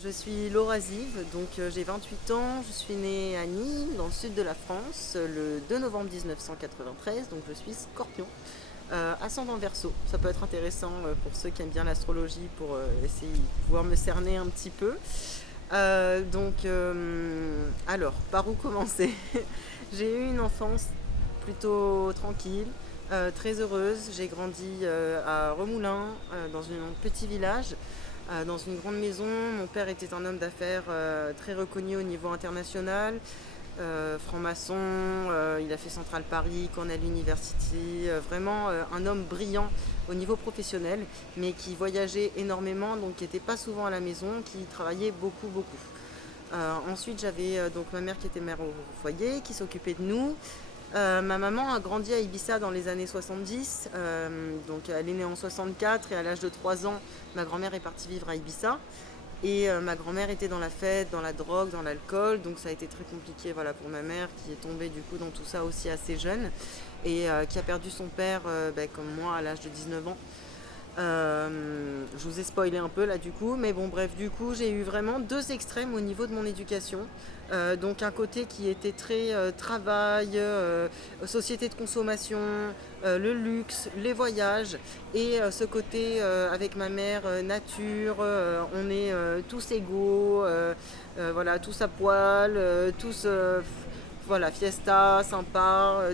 Je suis Laura Ziv, donc j'ai 28 ans, je suis née à Nîmes, dans le sud de la France, le 2 novembre 1993, donc je suis Scorpion, ascendant Verseau. Ça peut être intéressant pour ceux qui aiment bien l'astrologie, pour essayer de pouvoir me cerner un petit peu. Alors, par où commencer? J'ai eu une enfance plutôt tranquille, très heureuse. J'ai grandi à Remoulins, dans un petit village, dans une grande maison. Mon père était un homme d'affaires très reconnu au niveau international, franc-maçon. Il a fait Central Paris, Cornell University. Vraiment un homme brillant au niveau professionnel, mais qui voyageait énormément, donc qui n'était pas souvent à la maison, qui travaillait beaucoup, beaucoup. Ensuite, j'avais donc ma mère qui était mère au foyer, qui s'occupait de nous. Ma maman a grandi à Ibiza dans les années 70, donc elle est née en 64 et à l'âge de 3 ans, ma grand-mère est partie vivre à Ibiza. Et ma grand-mère était dans la fête, dans la drogue, dans l'alcool, donc ça a été très compliqué voilà, pour ma mère qui est tombée du coup dans tout ça aussi assez jeune et qui a perdu son père comme moi à l'âge de 19 ans. Je vous ai spoilé un peu là du coup, mais bon bref, du coup j'ai eu vraiment deux extrêmes au niveau de mon éducation. Donc un côté qui était très travail, société de consommation, le luxe, les voyages, et ce côté avec ma mère, nature, on est tous égaux, voilà, tous à poil, tous voilà, fiesta, sympa.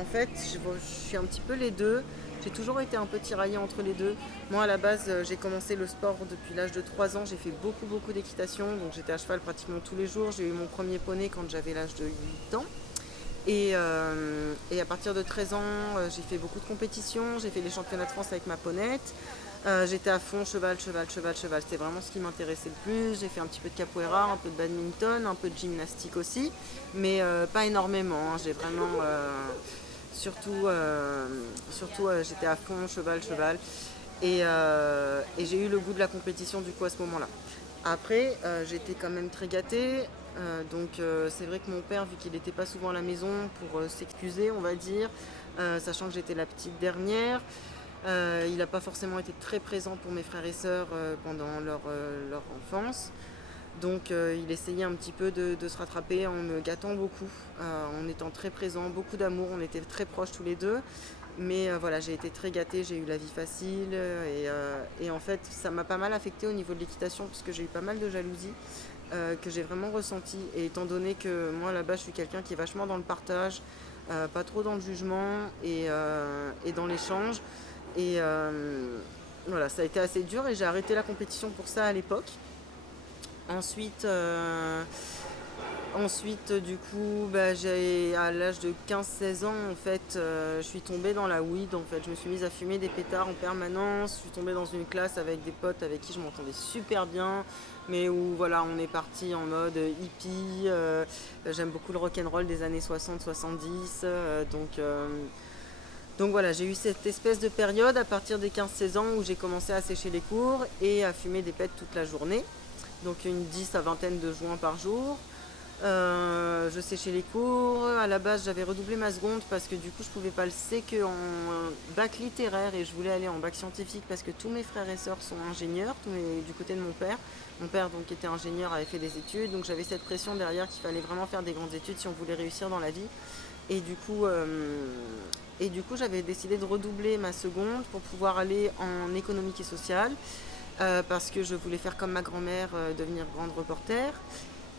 En fait, je suis un petit peu les deux. J'ai toujours été un peu tiraillée entre les deux. Moi, à la base, j'ai commencé le sport depuis l'âge de 3 ans. J'ai fait beaucoup, beaucoup d'équitation. Donc, j'étais à cheval pratiquement tous les jours. J'ai eu mon premier poney quand j'avais l'âge de 8 ans. Et à partir de 13 ans, j'ai fait beaucoup de compétitions. J'ai fait les championnats de France avec ma ponette. J'étais à fond cheval, cheval, cheval, cheval. C'était vraiment ce qui m'intéressait le plus. J'ai fait un petit peu de capoeira, un peu de badminton, un peu de gymnastique aussi. Mais pas énormément, hein. J'ai vraiment... j'étais à fond cheval, cheval. Et j'ai eu le goût de la compétition du coup à ce moment-là. Après, j'étais quand même très gâtée. C'est vrai que mon père, vu qu'il n'était pas souvent à la maison pour s'excuser, on va dire, sachant que j'étais la petite dernière, il n'a pas forcément été très présent pour mes frères et sœurs pendant leur enfance. Il essayait un petit peu de se rattraper en me gâtant beaucoup, en étant très présent, beaucoup d'amour, on était très proches tous les deux. Mais voilà, j'ai été très gâtée, j'ai eu la vie facile et en fait ça m'a pas mal affectée au niveau de l'équitation parce que j'ai eu pas mal de jalousie que j'ai vraiment ressenti. Et étant donné que moi là-bas je suis quelqu'un qui est vachement dans le partage, pas trop dans le jugement et dans l'échange. Et voilà, ça a été assez dur et j'ai arrêté la compétition pour ça à l'époque. Ensuite, du coup, à l'âge de 15-16 ans, en fait, je suis tombée dans la weed. En fait, je me suis mise à fumer des pétards en permanence. Je suis tombée dans une classe avec des potes avec qui je m'entendais super bien, mais où voilà, on est parti en mode hippie. J'aime beaucoup le rock'n'roll des années 60-70. Donc voilà, j'ai eu cette espèce de période à partir des 15-16 ans où j'ai commencé à sécher les cours et à fumer des pets toute la journée. Donc une 10 à vingtaine de joints par jour. Je séchais les cours. À la base, j'avais redoublé ma seconde parce que du coup, je pouvais passer qu'en bac littéraire et je voulais aller en bac scientifique parce que tous mes frères et sœurs sont ingénieurs, du côté de mon père. Mon père, donc, était ingénieur, avait fait des études, donc j'avais cette pression derrière qu'il fallait vraiment faire des grandes études si on voulait réussir dans la vie. Et du coup, euh, j'avais décidé de redoubler ma seconde pour pouvoir aller en économique et sociale parce que je voulais faire comme ma grand-mère, devenir grande reporter.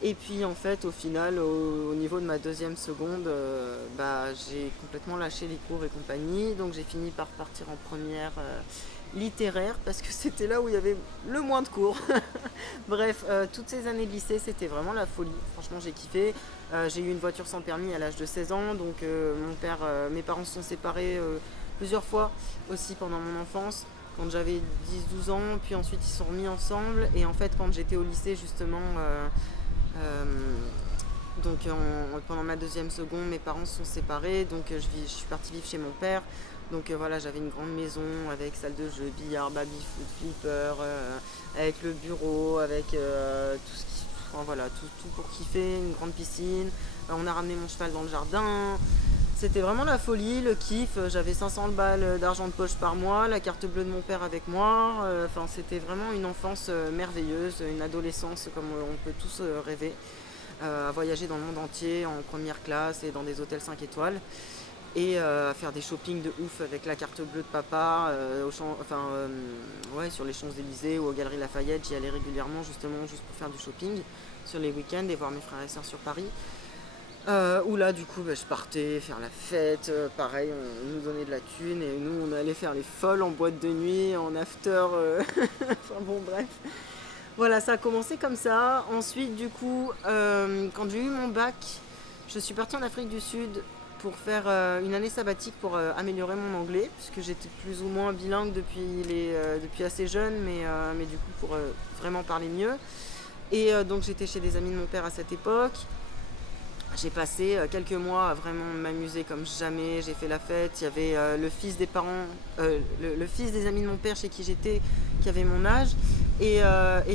Et puis en fait, au final, au niveau de ma deuxième seconde, j'ai complètement lâché les cours et compagnie. Donc j'ai fini par partir en première littéraire parce que c'était là où il y avait le moins de cours. Bref, toutes ces années de lycée, c'était vraiment la folie. Franchement, j'ai kiffé. J'ai eu une voiture sans permis à l'âge de 16 ans. Mes parents se sont séparés plusieurs fois aussi pendant mon enfance quand j'avais 10-12 ans, puis ensuite ils se sont remis ensemble. Et en fait, quand j'étais au lycée, justement, euh, pendant ma deuxième seconde, mes parents se sont séparés, donc je suis partie vivre chez mon père. Voilà, j'avais une grande maison avec salle de jeu, billard, baby-foot, flipper, avec le bureau, avec tout ce qui, enfin, voilà, tout pour kiffer, une grande piscine. On a ramené mon cheval dans le jardin. C'était vraiment la folie, le kiff. J'avais 500 balles d'argent de poche par mois, la carte bleue de mon père avec moi. Enfin, c'était vraiment une enfance merveilleuse, une adolescence comme on peut tous rêver. À voyager dans le monde entier en première classe et dans des hôtels 5 étoiles. Et à faire des shoppings de ouf avec la carte bleue de papa ouais, sur les Champs-Élysées ou aux Galeries Lafayette. J'y allais régulièrement justement juste pour faire du shopping sur les week-ends et voir mes frères et sœurs sur Paris. Où là du coup je partais faire la fête, pareil on nous donnait de la thune et nous on allait faire les folles en boîte de nuit, en after, enfin bon bref. Voilà, ça a commencé comme ça. Ensuite du coup quand j'ai eu mon bac, je suis partie en Afrique du Sud pour faire une année sabbatique pour améliorer mon anglais, puisque j'étais plus ou moins bilingue depuis assez jeune, mais du coup pour vraiment parler mieux. Et donc j'étais chez des amis de mon père à cette époque. J'ai passé quelques mois à vraiment m'amuser comme jamais. J'ai fait la fête. Il y avait le fils des parents, le fils des amis de mon père chez qui j'étais, qui avait mon âge. Et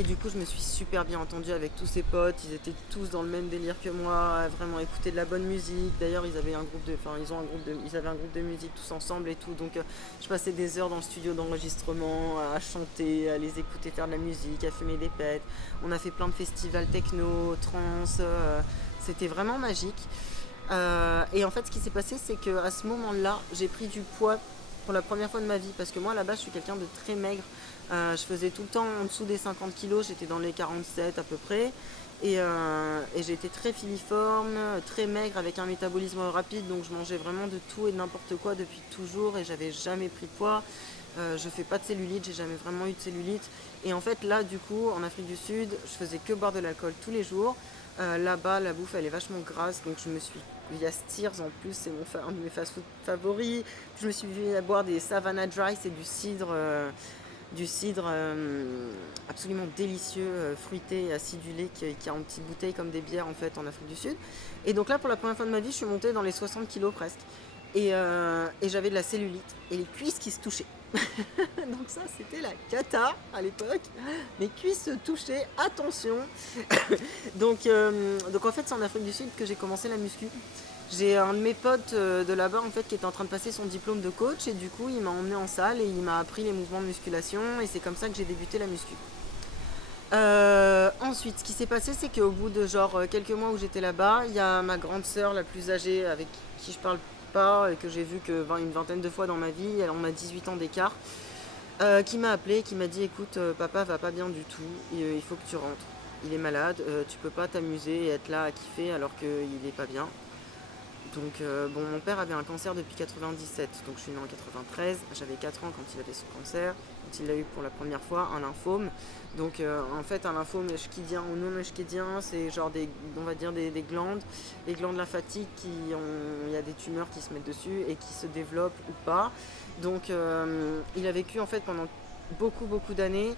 du coup, je me suis super bien entendue avec tous ses potes. Ils étaient tous dans le même délire que moi, à vraiment écouter de la bonne musique. D'ailleurs, ils avaient un groupe ils avaient un groupe de musique tous ensemble et tout. Donc, je passais des heures dans le studio d'enregistrement à chanter, à les écouter faire de la musique, à fumer des pètes. On a fait plein de festivals techno, trance. C'était vraiment magique. Et en fait, ce qui s'est passé, c'est qu'à ce moment-là, j'ai pris du poids pour la première fois de ma vie. Parce que moi, à la base, je suis quelqu'un de très maigre. Je faisais tout le temps en dessous des 50 kilos. J'étais dans les 47 à peu près. Et j'étais très filiforme, très maigre, avec un métabolisme rapide. Donc, je mangeais vraiment de tout et de n'importe quoi depuis toujours. Et j'avais jamais pris de poids. Je fais pas de cellulite, j'ai jamais vraiment eu de cellulite. Et en fait, là, du coup, en Afrique du Sud, je faisais que boire de l'alcool tous les jours. Là-bas, la bouffe, elle est vachement grasse, donc je me suis... Il y a Steers en plus, c'est un de mes fast-food favoris. Je me suis mis à boire des Savannah Dry, c'est du cidre absolument délicieux, fruité et acidulé, qui est en petites bouteilles comme des bières en fait en Afrique du Sud. Et donc là, pour la première fois de ma vie, je suis montée dans les 60 kilos presque. Et j'avais de la cellulite et les cuisses qui se touchaient. Donc ça, c'était la cata à l'époque. Mes cuisses se touchaient, attention. donc en fait, c'est en Afrique du Sud que j'ai commencé la muscu. J'ai un de mes potes de là-bas en fait qui était en train de passer son diplôme de coach et du coup il m'a emmené en salle et il m'a appris les mouvements de musculation et c'est comme ça que j'ai débuté la muscu. Ensuite, ce qui s'est passé, c'est qu'au bout de quelques mois où j'étais là-bas, il y a ma grande sœur la plus âgée avec qui je parle pas et que j'ai vu une vingtaine de fois dans ma vie, on a 18 ans d'écart, qui m'a appelé, qui m'a dit écoute, papa va pas bien du tout, il faut que tu rentres. Il est malade, tu peux pas t'amuser et être là à kiffer alors qu'il est pas bien. Donc bon, mon père avait un cancer depuis 97, donc je suis née en 93, j'avais 4 ans quand il avait son cancer, quand il l'a eu pour la première fois, un lymphome. Donc en fait un lymphome Hodgkinien ou non Hodgkinien, c'est on va dire des glandes, les glandes lymphatiques il y a des tumeurs qui se mettent dessus et qui se développent ou pas. Donc il a vécu en fait pendant beaucoup d'années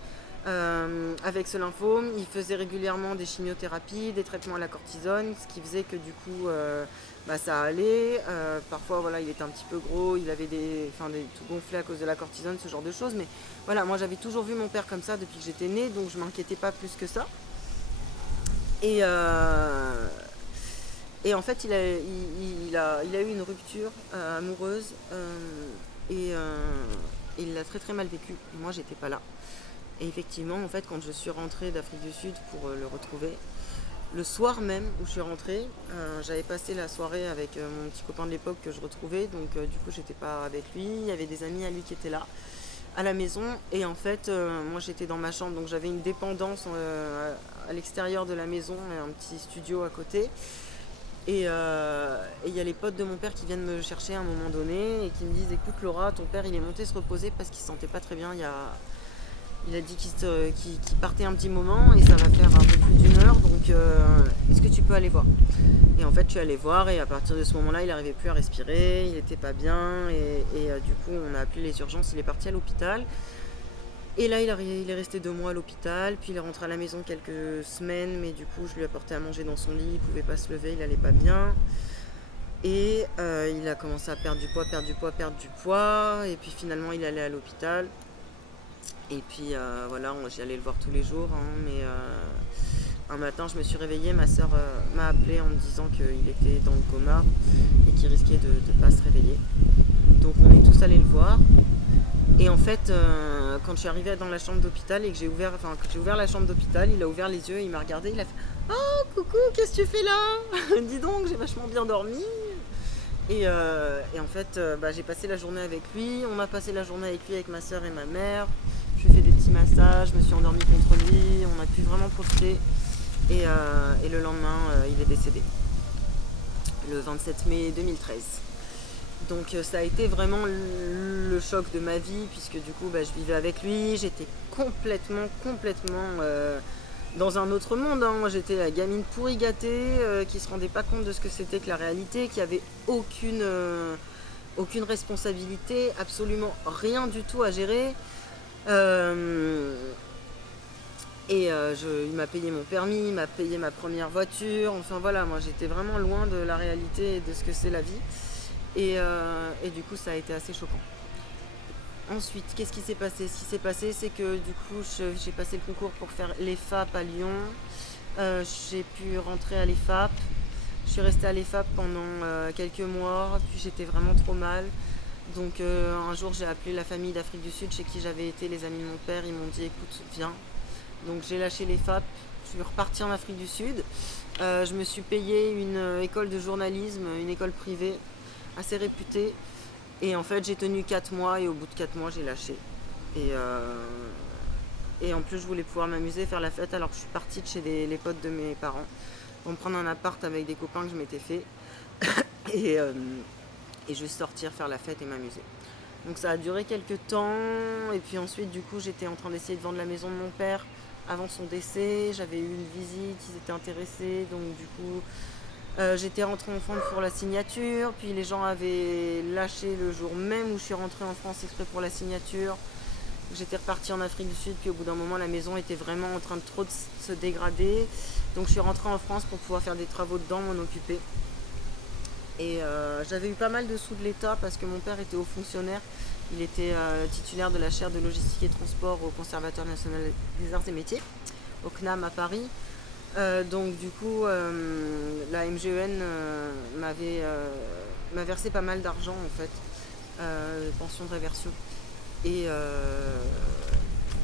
avec ce lymphome. Il faisait régulièrement des chimiothérapies, des traitements à la cortisone, ce qui faisait que du coup ça allait. Parfois voilà, il était un petit peu gros, il avait tout gonflé à cause de la cortisone, ce genre de choses. Mais voilà, moi j'avais toujours vu mon père comme ça depuis que j'étais née, donc je m'inquiétais pas plus que ça. Et en fait, il a eu une rupture amoureuse et il l'a très mal vécu. Et moi, j'étais pas là. Et effectivement, en fait, quand je suis rentrée d'Afrique du Sud pour le retrouver, le soir même où je suis rentrée, j'avais passé la soirée avec mon petit copain de l'époque que je retrouvais. Donc du coup, j'étais pas avec lui. Il y avait des amis à lui qui étaient là à la maison. Et en fait, moi, j'étais dans ma chambre. Donc j'avais une dépendance à l'extérieur de la maison et un petit studio à côté. Et il y a les potes de mon père qui viennent me chercher à un moment donné et qui me disent écoute Laura, ton père il est monté se reposer parce qu'il se sentait pas très bien. Il a dit qu'il partait un petit moment et ça va faire un peu plus d'une heure, donc est-ce que tu peux aller voir? Et en fait je suis allée voir et à partir de ce moment-là il n'arrivait plus à respirer, il était pas bien et du coup on a appelé les urgences, il est parti à l'hôpital. Et là il est resté 2 mois à l'hôpital, puis il est rentré à la maison quelques semaines, mais du coup je lui apportais à manger dans son lit, il pouvait pas se lever, il allait pas bien. Et il a commencé à perdre du poids, et puis finalement il allait à l'hôpital. Et puis voilà, j'y allais le voir tous les jours, hein, mais un matin, je me suis réveillée, ma soeur m'a appelé en me disant qu'il était dans le coma et qu'il risquait de ne pas se réveiller. Donc on est tous allés le voir. Et en fait, quand je suis arrivée dans la chambre d'hôpital et que j'ai ouvert la chambre d'hôpital, il a ouvert les yeux, il m'a regardé, il a fait «Oh, coucou, qu'est-ce que tu fais là?» Dis donc, j'ai vachement bien dormi. Et en fait, j'ai passé la journée avec lui, on a passé la journée avec lui, avec ma soeur et ma mère. Je lui ai fait des petits massages, je me suis endormie contre lui, on a pu vraiment profiter. Et le lendemain, il est décédé, le 27 mai 2013. Donc ça a été vraiment le choc de ma vie, puisque du coup je vivais avec lui, j'étais complètement dans un autre monde. Moi j'étais la gamine pourri gâtée qui se rendait pas compte de ce que c'était que la réalité, qui avait aucune responsabilité, absolument rien du tout à gérer. Il m'a payé mon permis, il m'a payé ma première voiture, enfin voilà, moi j'étais vraiment loin de la réalité et de ce que c'est la vie. Et du coup ça a été assez choquant. Ensuite, qu'est-ce qui s'est passé? Ce qui s'est passé, c'est que du coup j'ai passé le concours pour faire l'EFAP à Lyon. J'ai pu rentrer à l'EFAP. Je suis restée à l'EFAP pendant quelques mois, puis j'étais vraiment trop mal. Donc un jour j'ai appelé la famille d'Afrique du Sud chez qui j'avais été, les amis de mon père, ils m'ont dit écoute, viens. Donc j'ai lâché l'EFAP, je suis repartie en Afrique du Sud. Je me suis payé une école de journalisme, une école privée assez réputée. Et en fait j'ai tenu 4 mois et au bout de 4 mois j'ai lâché. Et en plus je voulais pouvoir m'amuser, faire la fête, alors que je suis partie de chez les potes de mes parents pour me prendre un appart avec des copains que je m'étais fait. et juste sortir, faire la fête et m'amuser. Donc ça a duré quelques temps, et puis ensuite du coup j'étais en train d'essayer de vendre la maison de mon père avant son décès. J'avais eu une visite, ils étaient intéressés, donc du coup j'étais rentrée en France pour la signature, puis les gens avaient lâché le jour même où je suis rentrée en France exprès pour la signature. J'étais repartie en Afrique du Sud, puis au bout d'un moment la maison était vraiment en train de trop se dégrader, donc je suis rentrée en France pour pouvoir faire des travaux dedans, m'en occuper. Et j'avais eu pas mal de sous de l'État parce que mon père était haut fonctionnaire. Il était titulaire de la chaire de logistique et transport au Conservatoire national des arts et métiers, au CNAM à Paris. Donc du coup, la MGEN m'a versé pas mal d'argent en fait, pension de réversion. Et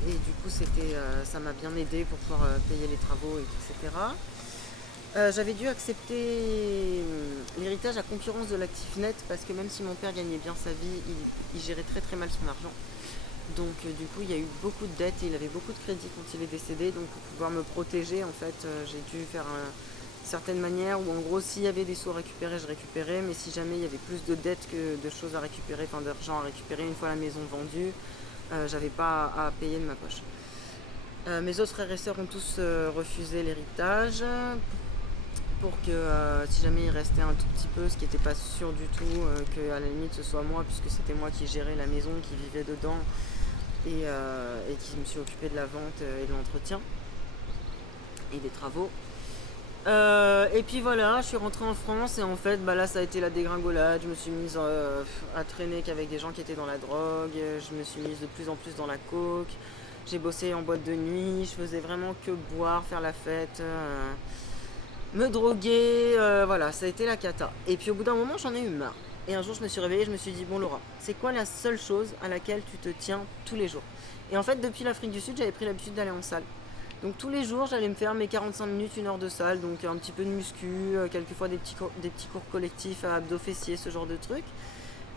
du coup, ça m'a bien aidé pour pouvoir payer les travaux, etc. J'avais dû accepter l'héritage à concurrence de l'actif net parce que même si mon père gagnait bien sa vie, il gérait très très mal son argent. Donc du coup il y a eu beaucoup de dettes et il avait beaucoup de crédits quand il est décédé. Donc pour pouvoir me protéger en fait j'ai dû faire une certaine manière où en gros s'il y avait des sous à récupérer je récupérais, mais si jamais il y avait plus de dettes que de choses à récupérer, enfin d'argent à récupérer une fois la maison vendue, j'avais pas à payer de ma poche. Mes autres frères et sœurs ont tous refusé l'héritage pour que si jamais il restait un tout petit peu, ce qui n'était pas sûr du tout, que à la limite ce soit moi, puisque c'était moi qui gérais la maison, qui vivais dedans et qui me suis occupée de la vente et de l'entretien et des travaux. Et puis voilà, je suis rentrée en France et en fait là ça a été la dégringolade. Je me suis mise à traîner qu'avec des gens qui étaient dans la drogue, je me suis mise de plus en plus dans la coke, j'ai bossé en boîte de nuit, je faisais vraiment que boire, faire la fête, me droguer, voilà, ça a été la cata. Et puis au bout d'un moment j'en ai eu marre. Et un jour je me suis réveillée, je me suis dit bon Laura, c'est quoi la seule chose à laquelle tu te tiens tous les jours? Et en fait depuis l'Afrique du Sud j'avais pris l'habitude d'aller en salle. Donc tous les jours j'allais me faire mes 45 minutes, 1 heure de salle, donc un petit peu de muscu, quelquefois des petits cours collectifs à abdos fessiers, ce genre de trucs.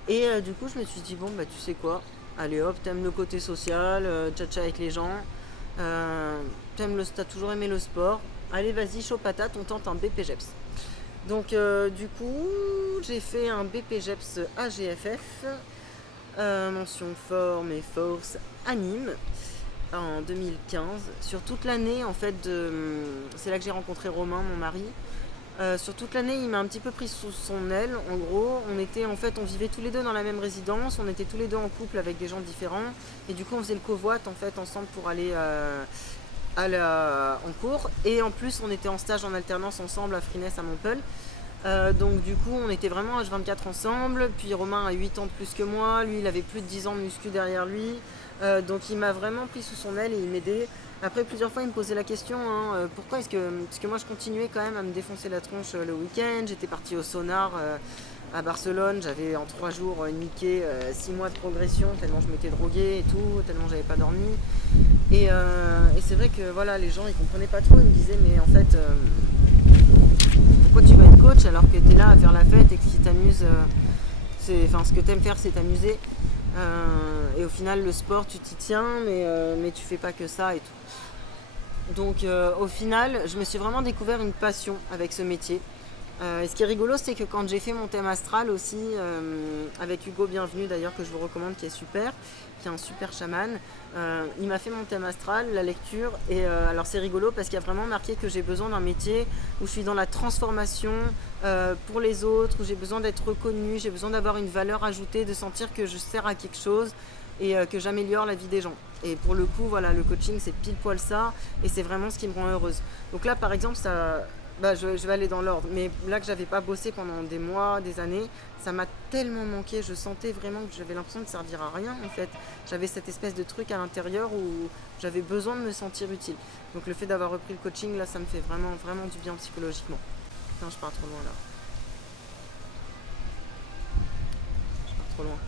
Et du coup je me suis dit bon tu sais quoi, allez hop, t'aimes le côté social, tcha-tcha avec les gens, t'as toujours aimé le sport, allez vas-y chaud patate, on tente un BPGEPS. Donc du coup j'ai fait un BPGEPS AGFF, mention forme et force anime, en 2015. Sur toute l'année en fait, c'est là que j'ai rencontré Romain, mon mari. Sur toute l'année il m'a un petit peu pris sous son aile. En gros on vivait tous les deux dans la même résidence, on était tous les deux en couple avec des gens différents et du coup on faisait le covoit en fait ensemble pour aller en cours, et en plus on était en stage en alternance ensemble à Frines à Montpellier. Donc du coup on était vraiment H24 ensemble. Puis Romain a 8 ans de plus que moi, lui il avait plus de 10 ans de muscu derrière lui, donc il m'a vraiment pris sous son aile et il m'aidait Après, plusieurs fois, il me posait la question, hein, pourquoi est-ce que... Parce que moi, je continuais quand même à me défoncer la tronche le week-end. J'étais partie au Sonar à Barcelone. J'avais en 3 jours niqué 6 mois de progression, tellement je m'étais droguée et tout, tellement j'avais pas dormi. Et c'est vrai que voilà, les gens, ils comprenaient pas trop. Ils me disaient, mais en fait, pourquoi tu vas être coach alors que tu es là à faire la fête et que si t'amuses, enfin, ce que t'aimes faire, c'est t'amuser. Et au final, le sport, tu t'y tiens, mais tu fais pas que ça et tout. Donc, au final, je me suis vraiment découvert une passion avec ce métier. Et ce qui est rigolo, c'est que quand j'ai fait mon thème astral aussi, avec Hugo Bienvenu d'ailleurs, que je vous recommande, qui est super, qui est un super chaman, il m'a fait mon thème astral, la lecture, et alors c'est rigolo parce qu'il y a vraiment marqué que j'ai besoin d'un métier où je suis dans la transformation pour les autres, où j'ai besoin d'être reconnue, j'ai besoin d'avoir une valeur ajoutée, de sentir que je sers à quelque chose et que j'améliore la vie des gens. Et pour le coup, voilà, le coaching, c'est pile poil ça, et c'est vraiment ce qui me rend heureuse. Donc là, par exemple, ça... Bah, je vais aller dans l'ordre, mais là que j'avais pas bossé pendant des mois, des années, ça m'a tellement manqué, je sentais vraiment que j'avais l'impression de servir à rien en fait. J'avais cette espèce de truc à l'intérieur où j'avais besoin de me sentir utile. Donc le fait d'avoir repris le coaching, là, ça me fait vraiment, vraiment du bien psychologiquement. Putain, je pars trop loin là. Je pars trop loin.